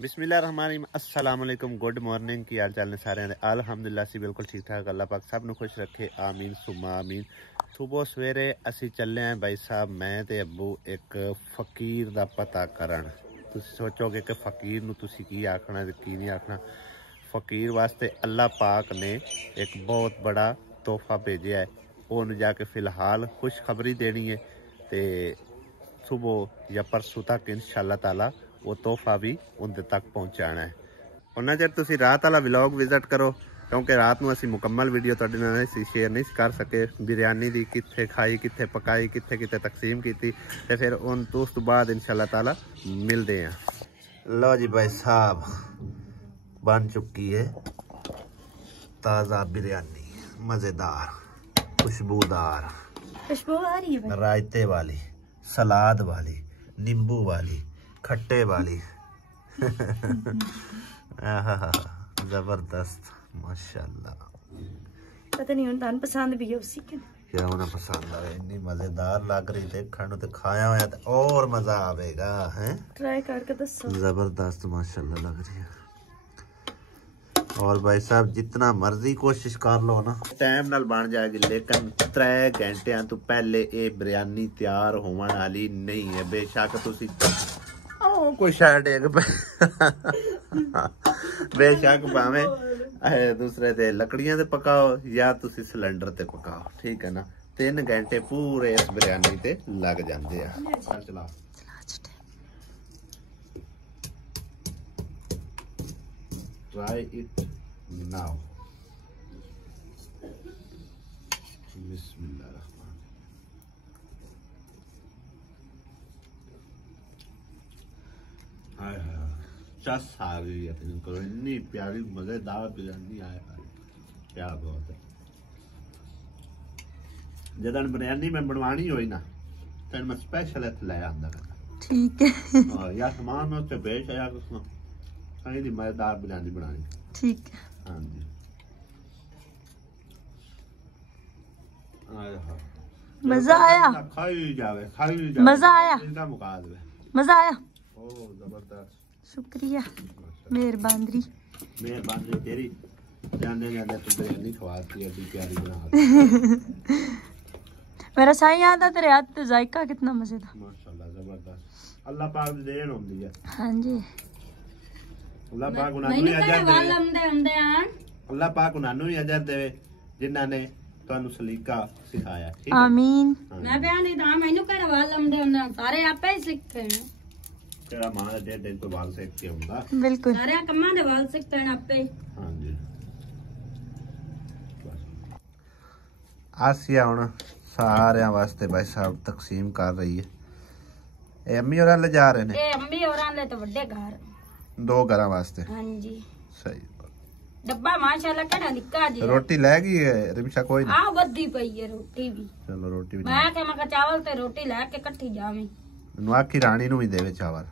बिस्मिल्लाहिर्रहमानिर्रहीम अस्सलाम वालेकुम गुड मॉर्निंग की हाल चाल ने सारे अल्हम्दुलिल्लाह सी बिल्कुल ठीक ठाक अल्लाह पाक सब नु खुश रखे आमीन सुमा आमीन। सुबह सवेरे असी चले हैं भाई साहब मैं ते अब्बू एक फकीर दा पता करन। तुसी सोचोगे कि फकीर नु तुसी की आखना ते की नहीं आखना। फकीर वास्ते अल्लाह पाक ने एक बहुत बड़ा तोहफा भेजा है, उन्हें जाके फिलहाल खुशखबरी देनी है ते सुबह या परसों तक इंशाअल्लाह ताला वो तोहफा भी उनके तक पहुँचाना है। उन्ना चर तुसी रात वाला व्लॉग विजिट करो क्योंकि रात में असी मुकम्मल वीडियो तुहाडे नाल शेयर नहीं कर सके। बिरयानी दी कित्थे खाई कित्थे पकाई कित्थे कित्थे तकसीम की ते फिर उन तो उस बाद इंशाअल्लाह ताला मिलते हैं। लो जी भाई साहब बन चुकी है ताज़ा बिरयानी, मज़ेदार खुशबूदार, खुशबू आ रही है, रायते वाली, सलाद वाली, नींबू वाली, खट्टे वाली जबरदस्त माशाल्लाह। पता नहीं उन्हें पसंद भी है उसी के क्या उन्हें पसंद आए, इतनी मजेदार लग रही थी खाने तो खाया हुआ तो और मजा आवेगा हैं। ट्राई करके दसो, जबरदस्त माशाल्लाह लग रही है। और भाई साहब जितना मर्जी कोशिश कर लो ना टाइम नाल बन जाएगी, लेकिन 3 घंटे तो पहले ये बिरयानी तैयार होने वाली नहीं है। बेशक तुसी कोई शायद बेशक भावे दूसरे ते लकड़ियां ते पकाओ या तुसी सिलेंडर ते पकाओ, ठीक है ना। 3 घंटे पूरे इस बिरयानी ते लग जाते हैं। चला try it now। बिस्मिल्लाह चस आ गई है, इतनी प्यारी मजेदार बिरयानी आए, क्या बात है। जदन बिरयानी में बनवानी होई ना तो मैं स्पेशल इत्थे ले आंदा करना, ठीक है। और या सामान में तो बेच आया कुछ कहीं दी मजेदार बिरयानी बनानी, ठीक है। हाँ जी मजा आया, खाई जावे मजा आया, इनका मुकाबले मजा आया। ओ जबरदस्त, शुक्रिया मेहरबानी तेरी। जाने जाने तू बिरयानी खवाती है प्यारी बना मेरा साईं आता तेरे हाथ पे जायका कितना मजेदार माशाल्लाह जबरदस्त। अल्लाह पाक दी देन होंदी है। हां जी अल्लाह पाक उन्हां नूं अजर देवे, अल्लाह पाक उन्हां नूं अजर देवे जिन्हां ने ਤੁਹਾਨੂੰ सलीका सिखाया, ठीक है। आमीन। मैं बयान दी दा मैनू कर वाल लमदे हुंदे सारे आपे ही सीखे हैं। तेरा मां दे दिन तो वाल सीख के हुंदा, बिल्कुल सारे कम्मां दे वाल सीखते हैं आपे। हां जी आसिया हुन सारे वास्ते भाई साहब तकसीम कर रही है। ए अम्मी और ले जा रहे ने, ए अम्मी और ले तो बड़े घर 2 घर वास्ते। हां जी सही डब्बा माशाल्लाह केड़ा निक्का जी। रोटी ले गई है रिमशा कोई नहीं, आ बद्दी पई है रोटी भी। चलो रोटी भी मैं के चावल ते रोटी ले के इकट्ठी जावे। नवाकी रानी नु भी देवे चावल,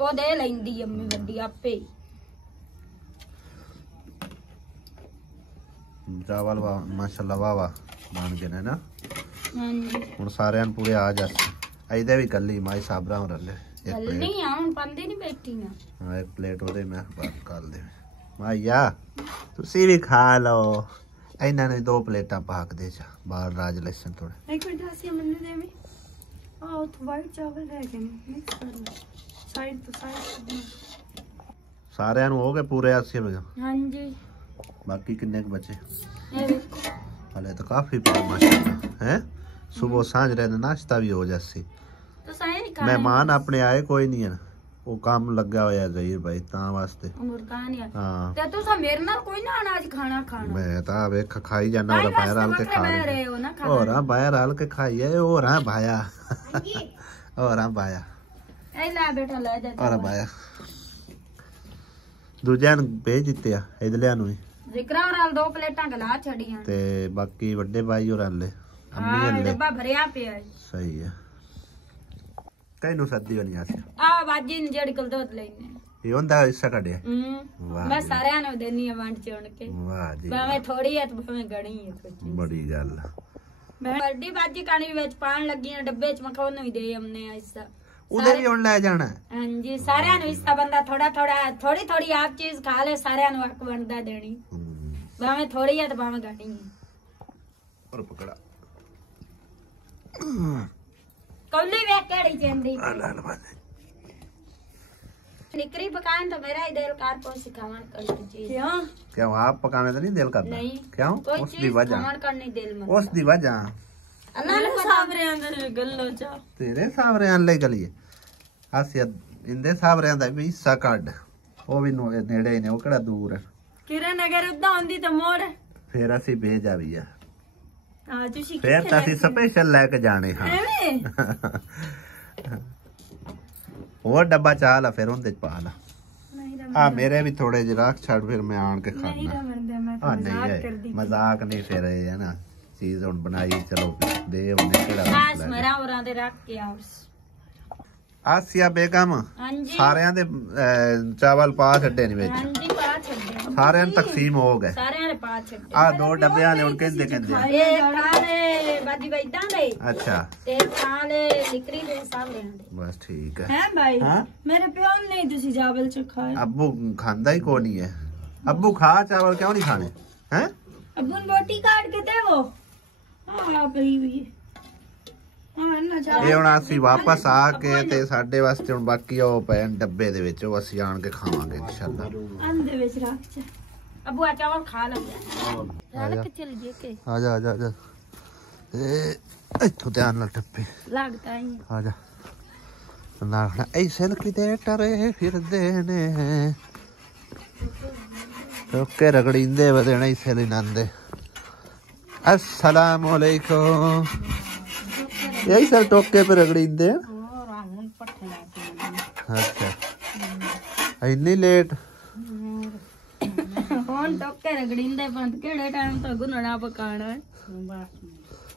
ओ दे लेंदी अम्मी बड्डी आपे चावल। वाह माशाल्लाह वाह वाह बन गए ना। हां जी हुन सारे पूरे आ जासे। ऐदे भी गल्ली माई साबरा हो रले एक नहीं आउन पंदी नहीं बैठी ना। हां एक प्लेट ओदे मैं बात कर दे माया तुसी भी खा लो। इन्हां ने 2 प्लेटां पाक दे जा बाहर राज लसन थोड़े। एक मिनट आसिया मन्नू दे में आ तो वाइट चावल रह गए मिक्स कर लो साइड तो साइड सारे नु हो गए पूरे आसिया में। हां जी बाकी कितने के बचे ये देखो हले तो काफी माशाल्लाह हैं। सुबह सांझ रहने नाश्ता भी हो जासी तो सही खा। मेहमान अपने आए कोई नहीं है, वो काम लगा होया जहीर भाई ता वास्ते। हां ते तू सा मेरे नाल कोई ना अनाज खाना मैं ता वेख खाई जाना और बाहर आल के खा रहे हो ना। और हां बाहर आल के खाइए और हां भाया और हां भाया ए ला बेटा ले जा और भाया दूजियां भेज दिते आ इदलियां नु जिकरा और आल 2 प्लेटां गला छड़ियां ते बाकी बड़े भाई और आले अम्मी आले डब्बा भरिया पिया सही है। कई नु सद्दी होनी आसी आ बाजी ने जड़ कल दोत लेने ये होंदा हिस्सा कढे। वाह मैं सारे नु देनी है बांट चोण के। वाह जी भावे थोड़ी है तो भावे घणी है कुछ बड़ी गल। मैं बड़ी बाजी कानी विच पान लगी है डब्बे च मखो नहीं दे हमने हिस्सा ਉਹਦੇ ਵੀ ਹੁਣ ਲੈ ਜਾਣਾ ਹਾਂਜੀ ਸਾਰਿਆਂ ਨੂੰ ਹਿੱਸਾ ਬੰਦਾ ਥੋੜਾ ਥੋੜਾ ਥੋੜੀ ਥੋੜੀ ਆਪ ਚੀਜ਼ ਖਾ ਲੈ ਸਾਰਿਆਂ ਨੂੰ ਹੱਕ ਬਣਦਾ ਦੇਣੀ ਭਾਵੇਂ ਥੋੜੀ ਆ ਤੇ ਭਾਵੇਂ ਘਟੀ ਪਰ ਪਕੜਾ ਕੌਲੀ ਵੇਖ ਕਿਹੜੀ ਚੰਦੀ ਲੈ ਬਾਜੀ निकरी पकान तो मेरा ही दिल कार को सिखावन कर क्यों क्यों आप पकाने तो नहीं दिल करता नहीं क्यों उस दी वजह करनी दिल में उस दी वजह अल्लाह ने सावरे अंदर गल्लो चा तेरे सावरे आन ले गलिए आसिया इंदे सावरे आंदा भी हिस्सा कड ਉਹ ਵੀ ਨੇੜੇ ਨੇ ਉਹ ਕਿਹੜਾ ਦੂਰ ਹੈ ਕਿਰਨ ਅਗਰ ਉਦਾਂ ਹੁੰਦੀ ਤਾਂ ਮੋੜ ਫੇਰ ਅਸੀਂ ਭੇਜ ਆਵੀ ਆ ਆ ਤੁਸੀਂ ਫੇਰ ਤਾਂ ਅਸੀਂ ਸਪੈਸ਼ਲ ਲੈ ਕੇ ਜਾਣੇ ਹਾਂ ਹੋਰ ਡੱਬਾ ਚਾਹ ਲਾ ਫਿਰ ਉਹਦੇ ਚ ਪਾ ਲਾ ਆ ਮੇਰੇ ਵੀ ਥੋੜੇ ਜਿਹੇ ਰੱਖ ਛੱਡ ਫਿਰ ਮੈਂ ਆਣ ਕੇ ਖਾਣਾ ਨਹੀਂ ਮਜ਼ਾਕ ਨਹੀਂ ਫਿਰ ਇਹ ਹੈ ਨਾ ਚੀਜ਼ ਹੁਣ ਬਣਾਈ ਚਲੋ ਦੇ ਉਹਨੇ ਕਿਹੜਾ ਖਾਸ ਮਰਾਂ ਵਰਾਂ ਦੇ ਰੱਖ ਕੇ ਆਉ ਆਸਿਆ ਬੇਗਮ ਹਾਂਜੀ ਸਾਰਿਆਂ ਦੇ ਚਾਵਲ ਪਾ ਛੱਡੇ ਨਹੀਂ ਵਿੱਚ ਹਾਂਜੀ ਪਾ ਛੱਡੇ ਸਾਰਿਆਂ ਨੂੰ ਤਕਸੀਮ ਹੋ ਗਏ ਸਾਰਿਆਂ ਨੇ ਪਾ ਛੱਡੇ ਆ ਦੋ ਡੱਬਿਆਂ ਨੇ ਹੁਣ ਕਹਿੰਦੇ ਇਹ ਕਾਲੇ ਬਾਜੀ ਬੈਦਾਂ ਦੇ ਅੱਛਾ ਤੇ ਕਾਲੇ ਨਿਕਰੀ ਦੇ ਸਾਹਮਣੇ ਦੇ ਬਸ ਠੀਕ ਹੈ ਹੈ ਭਾਈ ਹਾਂ ਮੇਰੇ ਪਿਓ ਨੇ ਨਹੀਂ ਤੁਸੀਂ ਚਾਵਲ ਚ ਖਾਏ ਅੱਬੂ ਖਾਂਦਾ ਹੀ ਕੋਈ ਨਹੀਂ ਹੈ ਅੱਬੂ ਖਾ ਚਾਵਲ ਕਿਉਂ ਨਹੀਂ ਖਾਣੇ ਹੈ ਅੱਬੂ ਨੂੰ ਰੋਟੀ ਕਾਟ ਕੇ ਦੇਵੋ ਹਾਂ ਪਈ ਵੀ ਇਹ ਹੁਣ ਅਸੀਂ ਵਾਪਸ ਆ ਕੇ ਤੇ ਸਾਡੇ ਵਾਸਤੇ ਹੁਣ ਬਾਕੀ ਉਹ ਪਏ ਡੱਬੇ ਦੇ ਵਿੱਚ ਉਹ ਅਸੀਂ ਆਣ ਕੇ ਖਾਵਾਂਗੇ ਇਨਸ਼ਾਅੱਲਾ ਅੰਦੇ ਵਿੱਚ ਰੱਖ ਚ ਅੱਬੂ ਆ ਚਾਵਲ ਖਾ ਲੈ ਰੱਖ ਚਲ ਜੇ ਕੇ ਆ ਜਾ ਆ ਜਾ ਇਹ ਇੱਥੋਂ ਧਿਆਨ ਨਾਲ ਟੱਪੇ ਲੱਗਦਾ ਹੀ ਆ ਜਾ ਨਾ ਐਸੇ ਕਿਤੇ ਟਰੇ ਫਿਰਦੇ ਨੇ ਟੋਕੇ ਰਗੜੀਂਦੇ ਵਧਣੇ ਇਸੇ ਲਈ ਨੰਦੇ अस्सलाम वालेकुम यही सर टोके पे रगड़ींदे अच्छा इन्नी लेट ਹੁਣ ਟੋਕੇ ਰਗੜਿੰਦੇ ਬੰਦ ਕਿਹੜੇ ਟਾਈਮ ਤੋਂ ਗੁੰਨਣਾ ਪਕਾਣਾ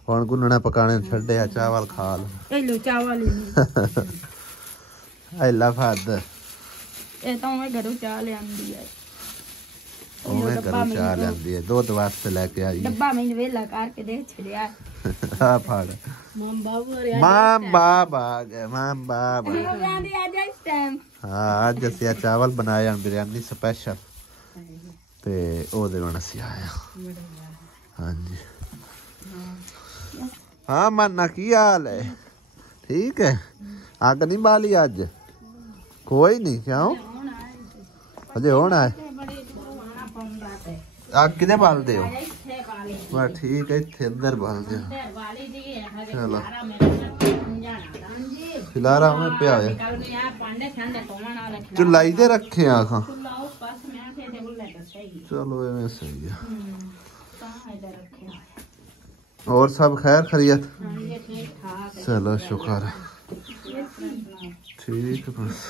ਹੁਣ ਗੁੰਨਣਾ ਪਕਾਣੇ ਛੱਡਿਆ ਚਾਵਲ ਖਾ ਲਓ ਇਹ ਲੋ ਚਾਵਲ ਹੀ ਐਲਾ ਫਾਦ ਇਹ ਤਾਂ ਮੈਂ ਘਰੋਂ ਚਾਹ ਲਿਆਂਦੀ ਹੈ ਉਹਨੇ ਘਰੋਂ ਚਾਹ ਲਿਆਂਦੀ ਹੈ ਦੁੱਧ ਵਾਸਤੇ ਲੈ ਕੇ ਆਈ ਡੱਬਾ ਮੈਨੂੰ ਵੇਲਾ ਕਰਕੇ ਦੇ ਛੜਿਆ ਆ ਫੜ ਮਾਂ ਬਾਬ ਆ ਗਏ ਮਾਂ ਬਾਬ ਕਹਿੰਦੀ ਅੱਜ ਇਸ ਟਾਈਮ ਹਾਂ ਅੱਜ ਅਸੀਂ ਚਾਵਲ ਬਣਾਏ ਹਨ ਬਿਰਿਆਨੀ ਸਪੈਸ਼ਲ ਤੇ ਉਹਦੇ ਨਾਲ ਅਸੀਂ ਆਏ ਹਾਂਜੀ ਹਾਂ ਮन्ना ਕੀ ਹਾਲ ਹੈ ਠੀਕ ਹੈ ਅੱਗ ਨਹੀਂ ਬਾਲੀ ਅੱਜ ਕੋਈ ਨਹੀਂ ਕਿਉਂ ਅਜੇ ਹੋਣਾ ਹੈ ਅੱਗ ਕਿਨੇ ਬਾਲਦੇ ਹੋ ਬਸ ਠੀਕ ਹੈ ਇੱਥੇ ਅੰਦਰ ਬਾਲਦੇ ਹੋ ਚਲੋ ਖਿਲਾਰਾ ਉਹਨੇ ਪਿਆ ਹੋਇਆ ਚੁਲਾਈ ਤੇ ਰੱਖੇ ਆ ਖਾਂ चलो एवं सही है और सब खैर खैरियत चलो शुक्र है ठीक है बस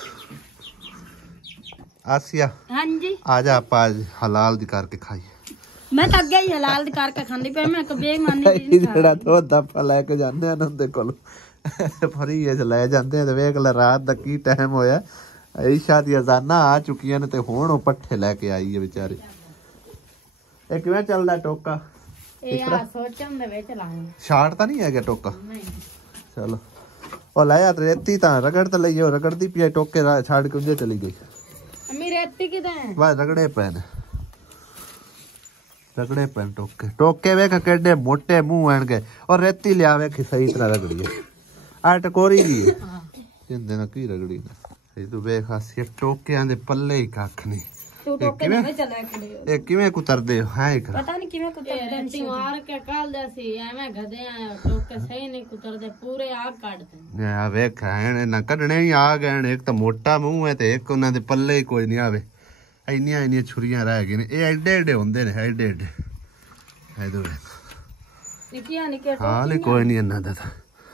आसिया हाँ जी आज आप आज हलाल दी करके खाइए मैं तो अगे ही हलाल दी करके खांदी पे मैं कभी मानी ਜਿਹੜਾ ਤੋਂ ਦਫਾ ਲੈ ਕੇ ਜਾਂਦੇ ਆ ਉਹਦੇ ਕੋਲ ਫਰੀ ਇਹ ਲੈ ਜਾਂਦੇ ਆ ਤੇ ਵੇਖ ਲੈ ਰਾਤ ਦਾ ਕੀ ਟਾਈਮ ਹੋਇਆ ਈਸ਼ਾ ਦੀ ਅਜ਼ਾਨਾਂ ਆ ਚੁੱਕੀਆਂ ਨੇ ਤੇ ਹੁਣ ਉਹ ਪੱਠੇ ਲੈ ਕੇ ਆਈ ਹੈ ਵਿਚਾਰੀ ਇਹ ਕਿਵੇਂ ਚੱਲਦਾ ਟੋਕਾ ਇਹ ਆ ਸੋਚਣ ਦੇ ਵਿੱਚ ਲਾਏ ਸ਼ਾਰਟ ਤਾਂ ਨਹੀਂ ਹੈਗਾ ਟੋਕਾ ਨਹੀਂ ਚਲੋ ਉਹ ਲਾਇਆ ਰੇਤੀ ਤਾਂ ਰਗੜ ਤਾਂ ਲਈਓ ਰਗੜਦੀ ਪਈ ਟੋਕੇ ਛੱਡ ਕੇ ਉੱਧੇ ਚਲੀ ਗਈ ਅੰਮੀ ਰੇਤੀ ਕਿਦਾਂ ਬਸ ਰਗੜੇ ਪੈਣ ਟੋਕੇ ਵੇਖ ਕਿੱਡੇ ਮੋਟੇ ਮੂੰਹ ਆਣਗੇ ਔਰ ਰੇਤੀ ਲਿਆਵੇ ਕਿ ਸਹੀ ਤਰ੍ਹਾਂ ਰਗੜੀਏ ਆ ਟਕੋਰੀ ਦੀ ਜਿੰਦੇ ਨਾਲ ਕੀ ਰਗੜੀ ਨਾ ਇਹ ਤੂੰ ਵੇਖ ਆਸੀ ਟੋਕਿਆਂ ਦੇ ਪੱਲੇ ਹੀ ਕੱਖ ਨਹੀਂ ਤੂੰ ਟੋਕੇ ਨਵੇਂ ਚਲਾ ਕੇ ਇਹ ਕਿਵੇਂ ਕੁਤਰਦੇ ਹੋ ਹੈ ਪਤਾ ਨਹੀਂ ਕਿਵੇਂ ਕੁਤਰਦੇ ਨੇ ਮਾਰ ਕੇ ਕੱਲਦੇ ਸੀ ਐਵੇਂ ਗਦੇ ਆ ਟੋਕੇ ਸਹੀ ਨਹੀਂ ਕੁਤਰਦੇ ਪੂਰੇ ਆਗ ਕੱਢਦੇ ਆ ਵੇਖ ਐਨ ਨਾ ਕੱਢਣੇ ਹੀ ਆ ਗਏ ਇੱਕ ਤਾਂ ਮੋਟਾ ਮੂੰਹ ਹੈ ਤੇ ਇੱਕ ਉਹਨਾਂ ਦੇ ਪੱਲੇ ਹੀ ਕੋਈ ਨਹੀਂ ਆਵੇ ਇੰਨੀਆਂ ਛੁਰੀਆਂ ਰਹਿ ਗਈਆਂ ਨੇ ਇਹ ਐਡੇ ਐਡੇ ਹੁੰਦੇ ਨੇ ਐਡੇ ਐਡੇ ਇਹਦੇ ਨਿੱਕੀਆਂ ਨਿੱਕੀਆਂ ਹਾਂ ਲੈ ਕੋਈ ਨਹੀਂ ਇਹਨਾਂ ਦਾ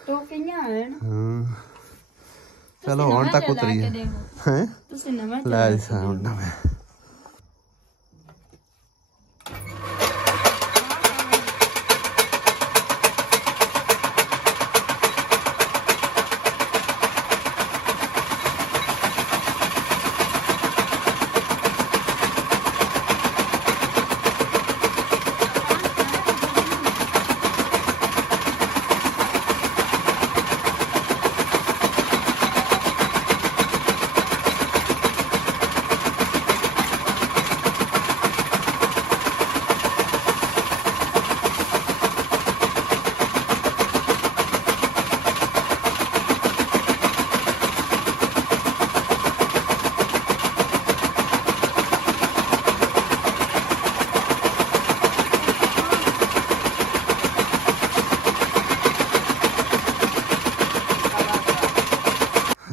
ਟੋਕੀਆਂ ਹਨ ਹਾਂ ਚਲੋ ਹੁਣ ਤੱਕ ਉਤਰੀ ਹੈ ਤੁਸੀਂ ਨਵਾਂ ਲੈ ਸਾਉਂ ਨਵਾਂ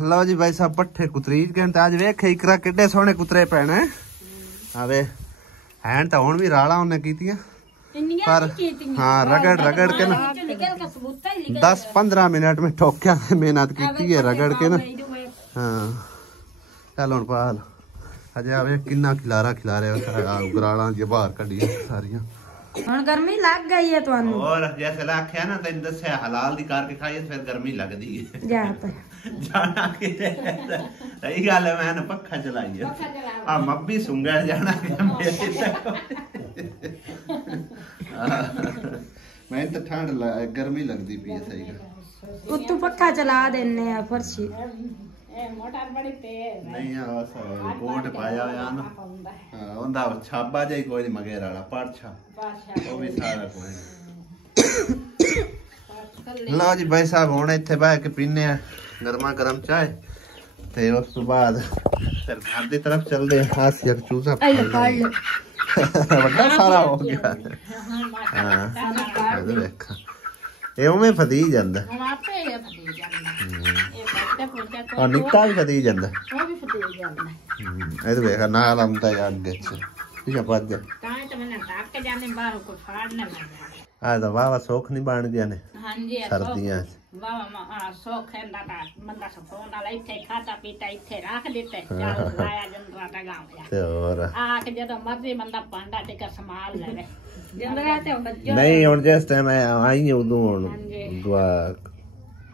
लो जी भाई साहब पट्ठे कुतरीज गए ते अज वेख इकरा किड्डे सोहने कुतरे पैने आवे हैन तो हुण भी राला उन्हें कीतियां पर हाँ रगड़ रगड़ के ना 10-15 मिनट में ठोक्या मेहनत की है रगड़ के ना हाँ चल हुण पा लो अजे आवे किन्ना खिलारा खिलारे गराला जी बाहर कड्डी सारियां ਹੁਣ ਗਰਮੀ ਲੱਗ ਗਈ ਹੈ ਤੁਹਾਨੂੰ और जैसे आख्या ना तेन दस्या हलाल दी करके खाइए फिर गर्मी लगदी है ਜਾ ਤਾ जाना कि सही गल है मैंने पक्खा चलाई है आ मब्बी सुंगड़ जाना मैं तो ठंड गर्मी लगदी पई है सही गल ਉੱਤੋਂ ਪੱਖਾ ਚਲਾ ਦਿੰਨੇ ਆ ਫਰਸ਼ੀ मोटर बड़ी तेज नहीं आ कोट पाया होया ना हां ओंदा छाबा जाई कोई नहीं मगेर वाला परछा वो भी सारा कोई लो जी भाई साहब हुण इत्थे बैठ के पीने आ गरमा गरम चाय ते उस तो बाद फिर घर दी तरफ चलदे हां चूसा बड़ा सारा हो गया हां देख ਇਹ ਉਵੇਂ ਫਦੀ ਜਾਂਦਾ हम आपे ये फटी जाना ये पत्ते पुंजा को और निक्का भी फदी ਜਾਂਦਾ वो भी फटी जाना ਇਹ ਤੇ ਵੇਖ ਨਾਲ ਆਉਂਦਾ ਯਾਰ ਅੱਗੇ ਠੀਕ ਆ ਪੱਜ काहे तो मैंने डाक के जाने बाहर को फाड़ने लगा ਆ ਤਾਂ ਵਾਵਾ ਸੋਖ ਨਹੀਂ ਬਣ ਗਿਆ ਨੇ हां जी ਸਰਦੀਆਂ वाह शौक है दादा बंदा सब फोन वाला इथे खाता पीता इथे रख देते चल लाया जंदरा दा गांव ਤੇ ਹੋਰ आके जदों मर्जी बंदा पांडा टिका संभाल ले जंदरा ते बच्चो ਨਹੀਂ ਹੁਣ ਜਿਸ ਟਾਈਮ ਆਈ ਉਦੋਂ ਹੁਣ ਦੁਆ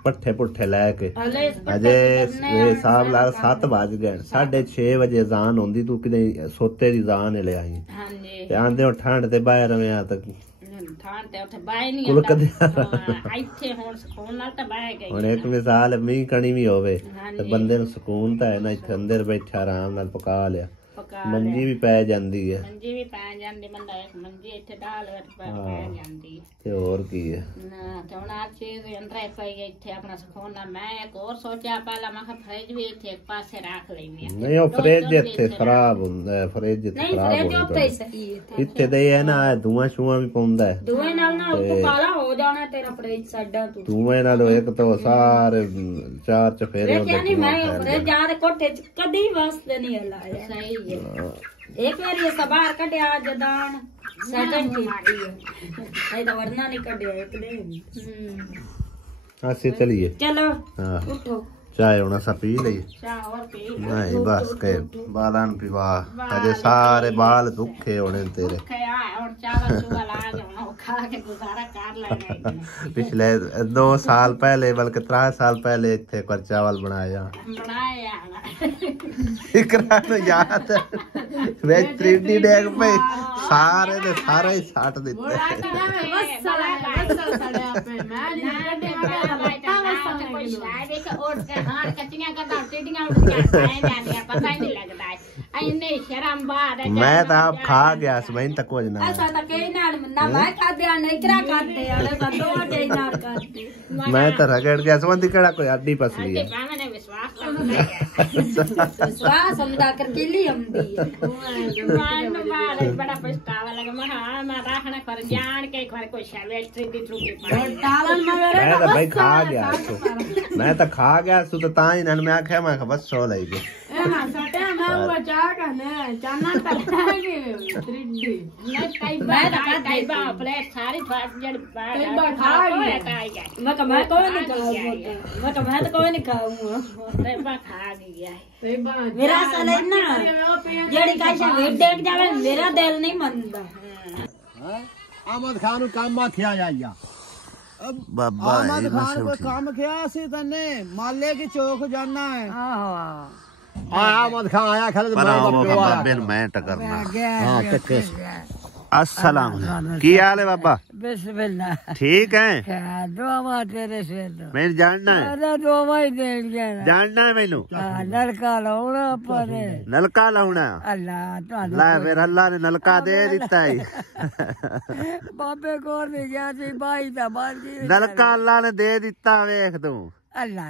ਪੱਠੇ ਪੁੱਠੇ ਲੈ ਕੇ ਅਜੇ ਹਿਸਾਬ ਲਾ 7 ਵਜ ਗਏ 6:30 ਵਜੇ ਅਜ਼ਾਨ ਹੁੰਦੀ ਤੂੰ ਕਿਤੇ ਸੋਤੇ ਦੀ ਅਜ਼ਾਨ ਲੈ ਆਈ हां जी ਤੇ ਆਂਦੇ ਹੋ ਠੰਡ ਤੇ ਬਾਹਰ ਰਵਿਆ ਤੱਕ ਠਾਣ ਤੇ ਉੱਥੇ ਬਾਹਰ ਨਹੀਂ ਕੁਲਕਦੇ ਇੱਥੇ ਹੁਣ ਸਕੂਨ ਨਾਲ ਤਾਂ ਬਾਹਰ ਗਈ ਹੁਣ ਇੱਕ ਮਿਸਾਲ ਮੀਂਹ ਕਣੀ ਵੀ ਹੋਵੇ ਤੇ ਬੰਦੇ ਨੂੰ ਸਕੂਨ ਤਾਂ ਹੈ ਨਾ ਇੱਥੇ ਅੰਦਰ ਬੈਠਾ ਆਰਾਮ ਨਾਲ ਪਕਾ ਲਿਆ ਮੰਜੀ ਵੀ ਪੈ ਜਾਂਦੀ ਹੈ ਮੰਜੀ ਵੀ ਪੈ ਜਾਂਦੀ ਬੰਦਾ ਇੱਕ ਮੰਜੀ ਇੱਥੇ ਢਾਲ ਪੈ ਜਾਂਦੀ ਤੇ ਹੋਰ ਕੀ ਹੈ ਨਾ ਤੇ ਹੁਣ ਆ ਚੀਜ਼ ਅੰਦਰ ਪਈ ਇੱਥੇ ਆਪਣਾ ਸਕੂਨ ਨਾਲ ਮੈਂ ਇੱਕ ਹੋਰ ਸੋਚਿਆ ਪਹਿਲਾਂ ਮੈਂ ਕਿਹਾ ਫਰਿੱਜ ਵੀ ਇੱਥੇ ਇੱਕ ਪਾਸੇ ਰੱਖ ਲੈਣੀ ਨਹੀਂ ਉਹ ਫਰਿੱਜ ਇੱਥੇ ਖਰਾਬ ਹੁੰਦਾ ਹੈ ਫਰਿੱਜ ਇੱਥੇ ਖਰਾਬ ਹੁੰਦਾ ਇੱਥੇ ਤੇ ਇਹ ਨਾ ਧੂਆਂ ਸ਼ੂਆਂ ਵੀ ਪਾਉਂਦਾ ਹੈ ਦੋਵੇਂ ਨਾਲ ਨਾ ਉੱਤੋਂ ਕਾਲਾ ਹੋ ਜਾਣਾ ਤੇਰਾ ਫਰਿੱਜ ਸਾਡਾ ਤੂੰ ਧੂਆਂ ਨਾਲ ਇੱਕ ਤਾਂ ਸਾਰੇ ਚਾਰ ਚਫੇਰੇ ਇਹ ਕਹਿੰਦੀ ਮੈਂ ਫਰਿੱਜ ਆ ਦੇ ਕੋਠੇ ਚ ਕਦੀ ਵਾਸਤੇ ਨਹੀਂ ਹਲਾਇਆ ਸਹੀ ਹੈ एक बार ये सबार कटिया जदान सेकंड कीती है नहीं तो वरना नहीं कटिया एक दिन ऐसे चलिए चलो हां उठो चाय होना सा पी लिए चाह और पी नहीं बस के बालन पिवा अजे सारे बाल दुखे होने तेरे खया और चावल चुवल आ जाओ खा के गुजारा कर लेंगे पिछले 2 साल पहले बल्कि 3 साल पहले इतने पर चावल बनाया इकरा तो याद वे 3D डेग पे सारे ने सारा ही साट देते मैं तो आप खा गया मैंने तक कुछ ना मैं तो रगड़ गया समझ कड़ा कोई हड्डी पसली है बड़ा पछतावा लगा मैं राखना कर जान के घर कोई शावेस्ट्री दी त्रुटि मैं तो भाई खा गया मैं तो खा गया तो ताई नन में आखे मैं बस सो लई गई मेरा साले ना जेड़ी काशा वेट देख जावे मेरा दिल नहीं मनदा आमद खान काम मा खिया जाइया बाबा आमद खान को काम खिया सी तने माले की चौक जाना है आमद खान आया खले बाबे मैं टकरना हां टक्के अस्सलाम की हाल है बाबा बिस्मिल्लाह ठीक है दुआ तेरे से मैं जानना है अरे दुआ ही दे जाना जानना है मैनू नलका लाउना पर नलका लाउना अल्लाह ला फिर अल्लाह ने नलका दे दिता है बाबे को नहीं गया थी भाई था बाल की नलका अल्लाह ने दे दिता वेख तू अल्लाह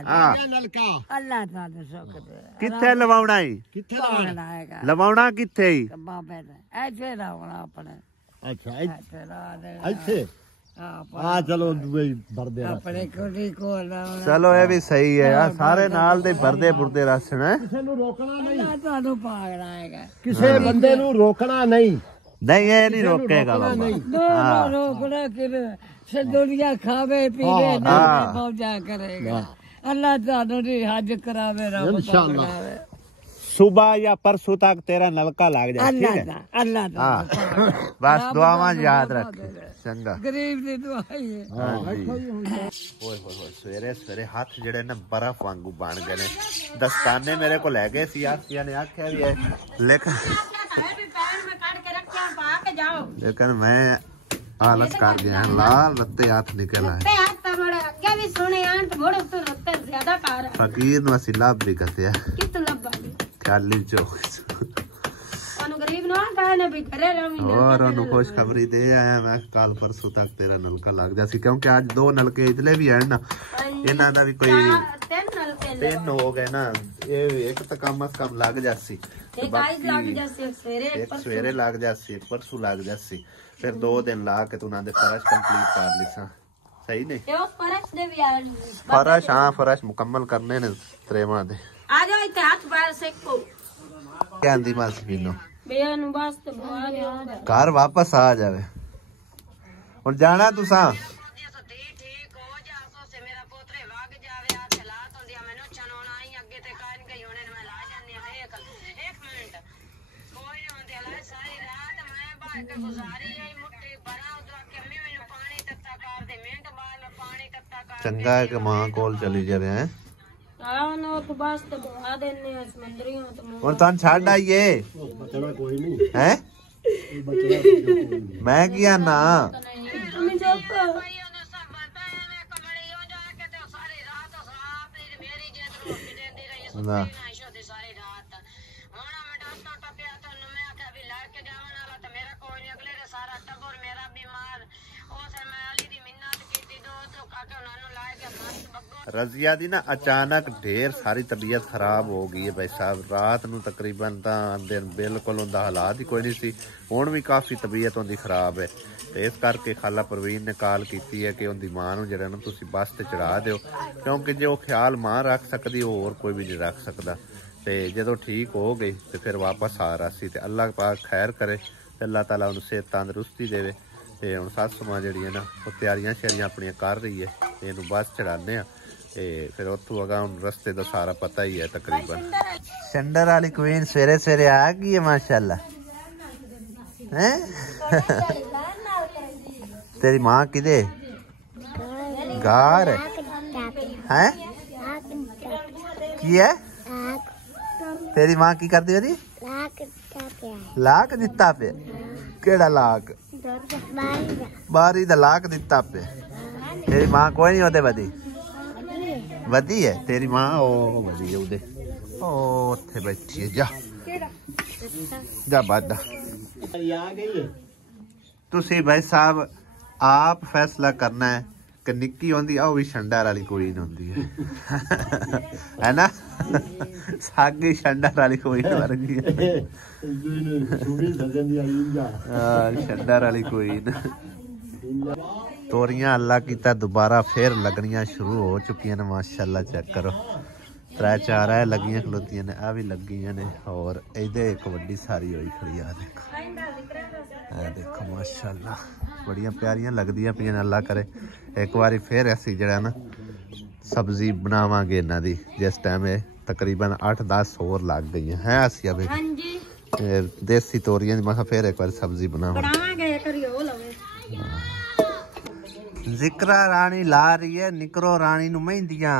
नलका अल्लाह ताने सुख दे किथे लवाउना ही किथे लाएगा लवाउना किथे ही बाबे ने ऐसे लाउना अपने अच्छा ऐसे ला दे ऐसे ਆ ਚਲੋ ਦੂਏ ਭਰਦੇ ਆਪਣੇ ਕੁੜੀ ਕੋਲ ਚਲੋ ਇਹ ਵੀ ਸਹੀ ਹੈ ਆ ਸਾਰੇ ਨਾਲ ਦੇ ਭਰਦੇ ਪੁਰਦੇ ਰਾਸ਼ਨ ਹੈ ਕਿਸੇ ਨੂੰ ਰੋਕਣਾ ਨਹੀਂ ਤੁਹਾਨੂੰ ਪਾਗਣਾ ਹੈਗਾ ਕਿਸੇ ਬੰਦੇ ਨੂੰ ਰੋਕਣਾ ਨਹੀਂ ਨਹੀਂ ਇਹ ਨਹੀਂ ਰੋਕੇਗਾ ਬਾਬਾ ਦੋ ਰੋਕਣਾ ਕਿ ਸੇ ਦੁਨੀਆ ਖਾਵੇ ਪੀਵੇ ਨਾ ਪਹੁੰਚਾ ਕਰੇਗਾ ਅੱਲਾਹ ਤੁਹਾਨੂੰ ਹੱਜ ਕਰਾਵੇ ਰੱਬ इंशाल्लाह। ਕਰਾਵੇ सुबह या परसों तक तेरा नलका लग जाए ठीक है ਅੱਲਾਹ ਦਾ बस दुआवां याद रख चंगा ਗਰੀਬ ਦੀ ਦੁਆ ਹੀ ਹੈ ਓਏ ਹੋਏ ਸਵੇਰੇ ਸਵੇਰੇ ਹੱਥ ਜਿਹੜੇ ਨੇ ਬਰਫ਼ ਵਾਂਗੂ ਬਣ ਗਏ ਨੇ ਦਸਤਾਨੇ ਮੇਰੇ ਕੋਲ ਲੈ ਗਏ ਸੀ ਆਸੀਆ ਨੇ ਆਖਿਆ ਵੀ ਹੈ ਲੇਕਿਨ लेकिन मैं आलस कर गया लाल रत्ते हाथ निकल आए फकीर नु असि लाभ भी कहते हैं ख्याली चौक और उन्हें खुशखबरी दे आया मैं कल परसों तक तेरा नलका लग जासी क्योंकि आज 2 नलके इतने भी है ना इन्हां दा भी कोई 3 हो गए ना ये एक तो कम से कम लग जासी एक सवेरे लग जासी एक परसों लग जासी फिर 2 दिन ला के तू ना दे फर्श कंप्लीट कर लीसा सही नहीं फर्श हाँ फर्श मुकम्मल करने ने त्रेवा दे आ जाओ इत्थे हाथ पैर सेको क्या आंदी मासी पीनो बेया नु बस ते बुआ गया घर वापस आ जावे और जाना तुसा चंगा है कि मां कोल चली जा रहे हैं और तन छाड़ आइए हैं मैं किया ना ना रजिया दी ना अचानक ढेर सारी तबीयत खराब हो गई है भाई साहब रात नू तकरीबन दिन बिल्कुल उनका हालात ही कोई नहीं सी हुण भी काफ़ी तबीयत उनकी खराब है तो इस करके खाला परवीन ने कॉल की है कि उनकी मां नू जिहड़ा ना तुसीं बस ते चढ़ा दिओ क्योंकि जो ख्याल मां रख सकती होर कोई भी नहीं रख सकता तो जो ठीक हो गई तो फिर वापस आ रहा सी ते अल्लाह पाक खैर करे ते अल्लाह ताला उन्हें सेहत तंदरुस्ती देवे ते हुण सस्स मां जिहड़ी है ना वो तैयारियां शैरियां अपनियां कर रही है ते इहनूं बस चढ़ाने आ ते फिर उत्थों अगा हुण रस्ते दा सारा पता ही है तकरीबन शंडर वाली क्वीन सवेरे सवेरे आ गई है माशाल्लाह हैं तेरी मां किदे घर हैं की है तेरी मां की करदी ओदी लाख दिता पे केड़ा लाख बारी दा लाख दिता पे तेरी मां कोई नहीं ओदे बदी वधी है तेरी मां ओ वधी है उदे ओ उत्थे बैठी है जा जा बादा तुसी भाई साहब आप फैसला करना है कि निक्की होंदी आ भी शंडर वाली क्वीन होंदी है ना सागी शंडर वाली क्वीन वर्गी है शंडर वाली क्वीन तोरियां अल्लाह कीता दोबारा फिर लगनियां शुरू हो चुकी ने माशाल्लाह चेक करो 3-4 है लगियां खलोतियां ने आ भी लगियां ने और इधर एक वड्डी सारी होई खड़ी आ देखो माशाल्लाह बड़ियां प्यारियां लगदियां पियां अल्लाह करे एक बारी फिर असी जड़ा ना सब्जी बनावांगे इन्हां दी जिस टाइम तकरीबन 8-10 होर लग गई है आसिया भाई हां जी देसी तोरियां दी मैं फिर एक बार सब्जी बनावांगे करियो लवे जिक्रा रानी ला रही है निकरो रानी नु मेहंदियां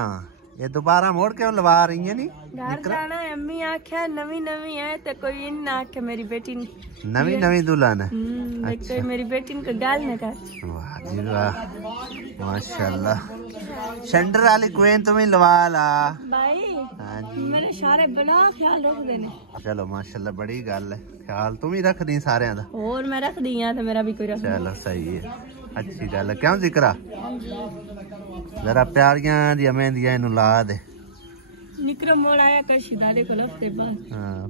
ये दोबारा मोड़ के लवा रही है नी घर जाना है अम्मी आख्या नवी नवी है तो कोई इन ना आखे मेरी बेटी नवी नवी दुल्हन है अच्छा मेरी बेटी को गाल न कर वाह जी वाह माशाल्लाह शंडर वाली क्वीन तुम्हें लवा ला भाई मेरे सारे बना ख्याल रख देने चलो माशाल्लाह बड़ी गल है ख्याल तुम ही रख दी सारे दा और मैं रख दी तो मेरा भी कोई रख चलो सही है अच्छी गल है क्यों जिक्रा जरा प्यारियां दी मेहंदियां इनू ला दे निकरो मोड़ आया कर शिदादे को हफ्ते बाद हां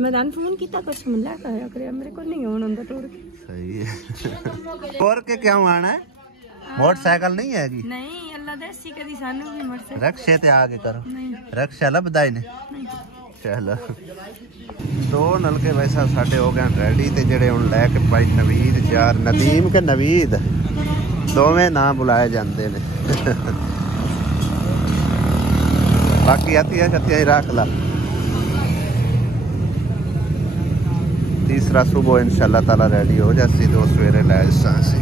मैं दान फोन कीता कुछ मिला कर मेरे को नहीं होना उनका तोड़ के सही है। और के क्या आना है? मोटरसाइकिल नहीं हैगी? नहीं अल्लाह देसी कदी सानू भी मोटरसाइकिल रक्शे ते आगे करो। नहीं रक्शा लभदा ही ने। चलो दो नलके वैसा साडे हो गए रेडी ते जेड़े हुन लेके भाई नवीद यार नदीम के नवीद दोवें नाम बुलाए जाते ने। बाकी हथिया शतिया ही रख ला। तीसरा सुबह इंशाल्लाह ताला रेडी हो जासी दो सवेरे लै जासी।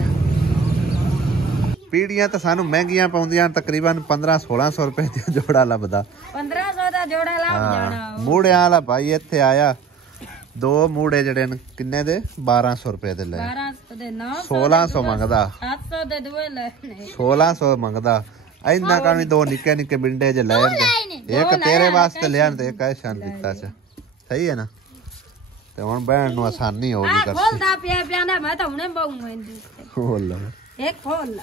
पीढ़ियां तो सानू महंगियां पाउंदियां तकरीबन 1500-1600 रुपए दा जोड़ा लभदा। 1500 ਦਾ ਜੋੜਾ ਲੱਭ ਜਾਣਾ। ਮੂੜਿਆਂ ਵਾਲਾ ਭਾਈ ਇੱਥੇ ਆਇਆ ਦੋ ਮੂੜੇ ਜਿਹੜੇ ਨੇ ਕਿੰਨੇ ਦੇ 1200 ਰੁਪਏ ਦੇ ਲੈ 1200 ਦੇ 900 1600 ਮੰਗਦਾ 700 ਦੇ ਦੋਏ ਲੈਣੇ 1600 ਮੰਗਦਾ ਇੰਨਾ ਕਾਣੀ ਦੋ ਨਿੱਕੇ ਨਿੱਕੇ ਬਿੰਡੇ ਜੇ ਲੈ ਇੱਕ ਤੇਰੇ ਵਾਸਤੇ ਲਿਆਣ ਤੇ ਇੱਕ ਐਸ਼ਾਨ ਦਿੱਤਾ ਚ ਸਹੀ ਹੈ ਨਾ ਤੇ ਹੁਣ ਬਹਿਣ ਨੂੰ ਆਸਾਨੀ ਹੋ ਗਈ ਕਰ ਖੋਲਦਾ ਪਿਆ ਪਿਆ ਨਾ ਮੈਂ ਤਾਂ ਹੁਣੇ ਬਾਹੂ ਮੈਂ ਖੋਲ ਲਾ ਇੱਕ ਖੋਲ ਲਾ